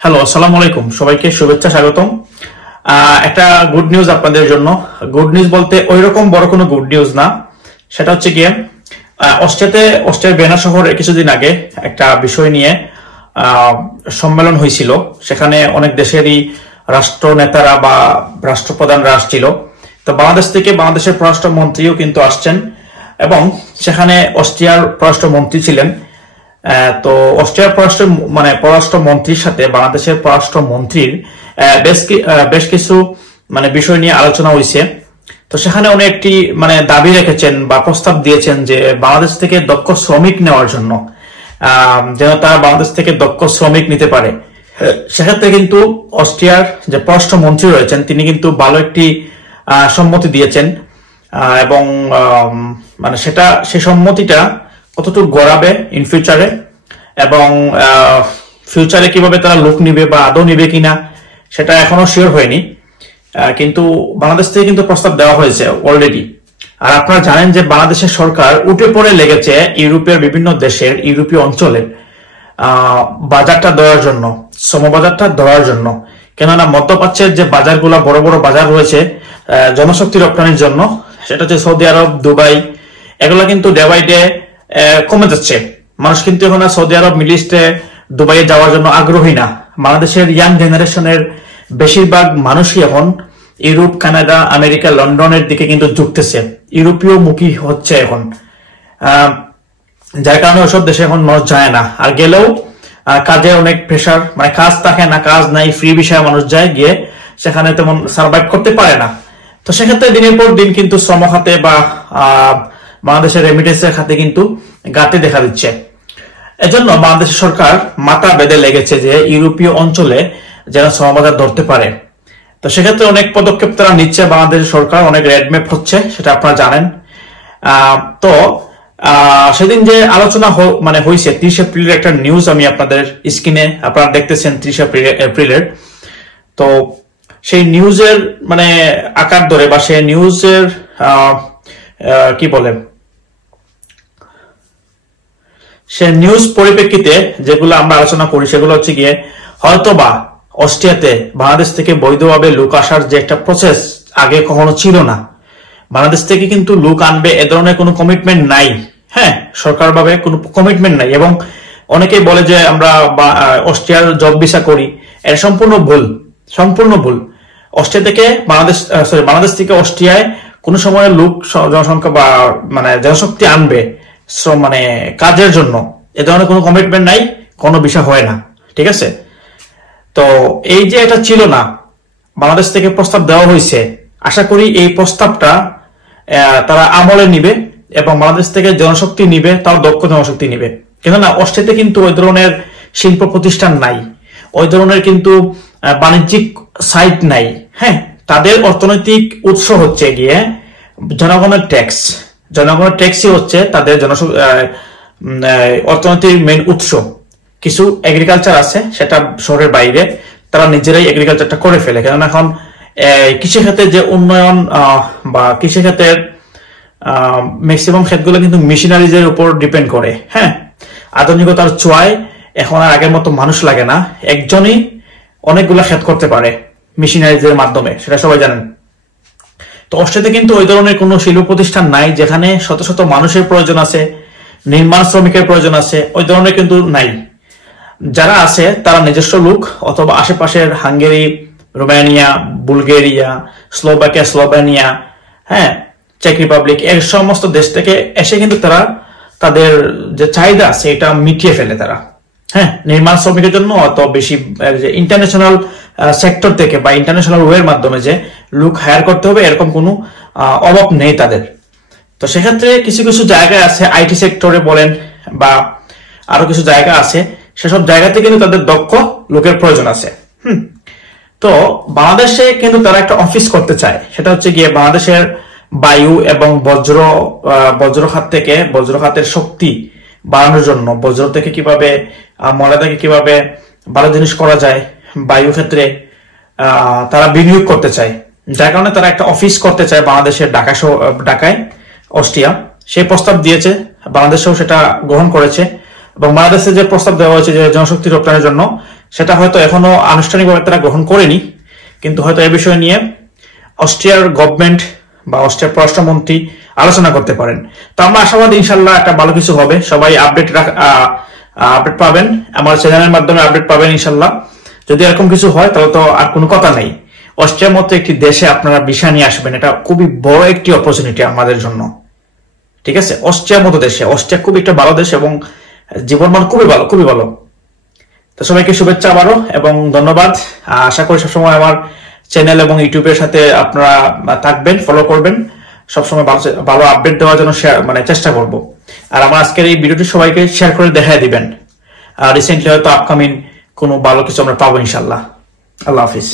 Hello, আসসালামু আলাইকুম। সবাইকে শুভেচ্ছা, স্বাগতম। একটা গুড নিউজ আপনাদের জন্য। গুড নিউজ বলতে ওই রকম বড় কোনো গুড নিউজ না। সেটা হচ্ছে গিয়ে অস্ট্রিয়ার ভিয়েনা শহরে কিছুদিন আগে একটা বিষয় নিয়ে সম্মেলন হয়েছিল। সেখানে অনেক দেশেরই রাষ্ট্র নেতারা বা রাষ্ট্রপ্রধানরা আসছিল। তো বাংলাদেশ থেকে বাংলাদেশের পররাষ্ট্রমন্ত্রীও কিন্তু আসছেন এবং সেখানে অস্ট্রিয়ার পররাষ্ট্রমন্ত্রী ছিলেন। তো অস্ট্রিয়ার পররাষ্ট্রমন্ত্রীর সাথে বাংলাদেশের পররাষ্ট্রমন্ত্রীর বেশ কিছু বিষয় নিয়ে আলোচনা হয়েছে। তো সেখানে উনি একটি দাবি রেখেছেন বা প্রস্তাব দিয়েছেন যে বাংলাদেশ থেকে দক্ষ শ্রমিক নেওয়ার জন্য, যেন তারা বাংলাদেশ থেকে দক্ষ শ্রমিক নিতে পারে। সেক্ষেত্রে কিন্তু অস্ট্রিয়ার যে পররাষ্ট্রমন্ত্রী রয়েছেন তিনি কিন্তু ভালো একটি সম্মতি দিয়েছেন এবং সেই সম্মতিটা কতটুকু গড়াবে ইন ফিউচারে এবং ফিউচারে কিভাবে তারা লোক নিবে বা আদৌ নিবে কিনা সেটা এখনো শিওর হয়নি। কিন্তু বাংলাদেশ থেকে কিন্তু প্রস্তাব দেওয়া হয়েছে অলরেডি। আর আপনারা জানেন যে বাংলাদেশের সরকার উঠে পড়ে লেগেছে ইউরোপের বিভিন্ন দেশের ইউরোপীয় অঞ্চলের বাজারটা দেওয়ার জন্য, শ্রমবাজারটা দেওয়ার জন্য। কেননা মধ্যপ্রাচ্যের যে বাজারগুলো বড় বড় বাজার রয়েছে জনশক্তি রপ্তানির জন্য, সেটা হচ্ছে সৌদি আরব, দুবাই, এগুলো কিন্তু ডে বাই ডে কমে যাচ্ছে। মানুষ কিন্তু এখন সৌদি আরব, মিডল ইস্টে, দুবাইয়ে যাওয়ার জন্য আগ্রহী না। বাংলাদেশের ইয়াং জেনারেশনের বেশিরভাগ মানুষই এখন ইউরোপ, কানাডা, আমেরিকা, লন্ডনের দিকে কিন্তু ঝুঁকতেছে, ইউরোপীয় মুখী হচ্ছে এখন। যার কারণে ওইসব দেশে এখন মানুষ যায় না। আর গেলেও কাজে অনেক প্রেশার, কাজ থাকে না, কাজ নাই, ফ্রি বিষয়ে মানুষ যায়, গিয়ে সেখানে তেমন সার্ভাইভ করতে পারে না। তো সেক্ষেত্রে দিনের পর দিন কিন্তু শ্রম খাতে বা বাংলাদেশের রেমিটেন্সের খাতে কিন্তু ঘাটতি দেখা দিচ্ছে। এজন্য বাংলাদেশের সরকার মাথা বেঁধে লেগেছে যে ইউরোপীয় অঞ্চলে যেন শ্রমবাজার ধরতে পারে। তো সেক্ষেত্রে অনেক পদক্ষেপ তারা নিচ্ছে বাংলাদেশ সরকার, অনেক রেডম্যাপ হচ্ছে, সেটা আপনারা জানেন। তো সেদিন যে আলোচনা হয়েছে 30 এপ্রিলের একটা নিউজ আমি আপনাদের স্ক্রিনে আপনারা দেখতেছেন, 30 এপ্রিলের। তো সেই নিউজের আকার ধরে বা সেই নিউজের কি বলে, সে নিউজ পরিপ্রেক্ষিতে যেগুলো আমরা আলোচনা করি সেগুলো হচ্ছে গিয়ে হয়তোবা অস্ট্রিয়াতে বাংলাদেশ থেকে বৈধভাবে লোক আসার যে একটা প্রসেস আগে কখনো ছিল না। বাংলাদেশ থেকে কিন্তু লোক আনবে এ ধরনের কোনো কমিটমেন্ট নাই। হ্যাঁ, সরকার ভাবে কোনো কমিটমেন্ট নাই। এবং অনেকেই বলে যে আমরা অস্ট্রিয়ার জব ভিসা করি, এটা সম্পূর্ণ ভুল, সম্পূর্ণ ভুল। অস্ট্রিয়া থেকে বাংলাদেশ থেকে অস্ট্রিয়ায় কোন সময় লোক জনসংখ্যা বা জনশক্তি আনবে কাজের জন্য, এ ধরনের কোনো কমিটমেন্ট নাই, কোনো বিষয় হয় না। ঠিক আছে? তো এই যে এটা ছিল না, বাংলাদেশ থেকে প্রস্তাব দেওয়া হয়েছে, আশা করি এই প্রস্তাবটা তারা আমলে নিবে এবং বাংলাদেশ থেকে জনশক্তি নিবে, তাও দক্ষ জনশক্তি নিবে। কেননা অস্ট্রিয়াতে কিন্তু ওই ধরনের শিল্প প্রতিষ্ঠান নাই, ওই ধরনের কিন্তু বাণিজ্যিক সাইট নাই। হ্যাঁ, তাদের অর্থনৈতিক উৎস হচ্ছে গিয়ে জনগণের ট্যাক্স। জনগণের ট্যাক্সই হচ্ছে তাদের অর্থনীতির মেইন উৎস। কিছু এগ্রিকালচার আছে, সেটা শহরের বাইরে, তারা নিজেরাই এগ্রিকালচারটা করে ফেলে। কারণ এখন কৃষিখাতে যে উন্নয়ন বা কৃষিখাতের ম্যাক্সিমাম ক্ষেতগুলো কিন্তু মেশিনারিজের উপর ডিপেন্ড করে। হ্যাঁ, আধুনিকতার ছোঁয়ায় এখন আর আগের মতো মানুষ লাগে না, একজনই অনেকগুলা ক্ষেত করতে পারে মেশিনারিজের মাধ্যমে, সেটা সবাই জানেন। তো অস্ট্রিয়াতে কিন্তু ওই ধরনের কোনো শিল্প প্রতিষ্ঠান নাই যেখানে শত শত মানুষের প্রয়োজন আছে, নির্মাণ শ্রমিকের প্রয়োজন আছে, ওই ধরনের কিন্তু নাই। যারা আছে তারা নিজস্ব লোক অথবা আশেপাশের হাঙ্গেরি, রোমানিয়া, বুলগেরিয়া, স্লোভাকিয়া, হ্যাঁ, চেক রিপাবলিক, এই সমস্ত দেশ থেকে এসে কিন্তু তারা তাদের যে চাহিদা আছে এটা মিটিয়ে ফেলে তারা। হ্যাঁ, নির্মাণ শ্রমিকের জন্য অত বেশি ইন্টারন্যাশনাল সেক্টর থেকে বা ইন্টারন্যাশনাল ওয়ের মাধ্যমে যে লোক হায়ার করতে হবে এরকম কোনো অভাব নেই তাদের। তো সেক্ষেত্রে কিছু কিছু জায়গায় আছে, আইটি সেক্টরে বলেন বা আরো কিছু জায়গা আছে, সেসব জায়গাতে কিন্তু তাদের দক্ষ লোকের প্রয়োজন আছে। তো বাংলাদেশে কিন্তু তারা একটা অফিস করতে চায়, সেটা হচ্ছে গিয়ে বাংলাদেশের বায়ু এবং বজ্রখাতের শক্তি বাড়ানোর জন্য, বজ্র থেকে কিভাবে, ময়লা থেকে কিভাবে ভালো জিনিস করা যায়, বায়ু ক্ষেত্রে তারা বিনিয়োগ করতে চায়। যার কারণে তারা একটা অফিস করতে চায় বাংলাদেশের ঢাকায়, অস্ট্রিয়া। সেই প্রস্তাব দিয়েছে, বাংলাদেশেও সেটা গ্রহণ করেছে এবং বাংলাদেশে যে প্রস্তাব দেওয়া হয়েছে যে জনশক্তি রপ্তানির জন্য, সেটা হয়তো এখনো আনুষ্ঠানিকভাবে তারা গ্রহণ করেনি, কিন্তু হয়তো এই বিষয় নিয়ে অস্ট্রিয়ার গভর্নমেন্ট বা অস্ট্রিয়ার পররাষ্ট্রমন্ত্রী আলোচনা করতে পারেন। তো আমরা আশাবাদী ইনশাল্লাহ একটা ভালো কিছু হবে। সবাই আপডেট পাবেন, আমার চ্যানেলের মাধ্যমে আপডেট পাবেন ইনশাল্লাহ। যদি এরকম কিছু হয় তাহলে তো আর কোনো কথা নেই। অস্ট্রিয়ার মতো একটি দেশে আপনারা ভিসা নিয়ে আসবেন, এটা খুবই বড় একটি অপরচুনিটি আমাদের জন্য। ঠিক আছে, অস্ট্রিয়ার মতো দেশে, অস্ট্রিয়া খুবই একটা ভালো দেশ এবং জীবনমান খুবই ভালো, খুবই ভালো। তো সবাইকে শুভেচ্ছা আবারও এবং ধন্যবাদ। আশা করি সবসময় আমার চ্যানেল এবং ইউটিউবের সাথে আপনারা থাকবেন, ফলো করবেন, সবসময় ভালো আপডেট দেওয়ার জন্য চেষ্টা করব। আর আমার আজকের এই ভিডিওটি সবাইকে শেয়ার করে দেখায় দিবেন। রিসেন্টলি হয়তো আপকামিং কোনো ভালো কিছু আমরা পাবো ইনশাল্লাহ। আল্লাহ হাফিজ।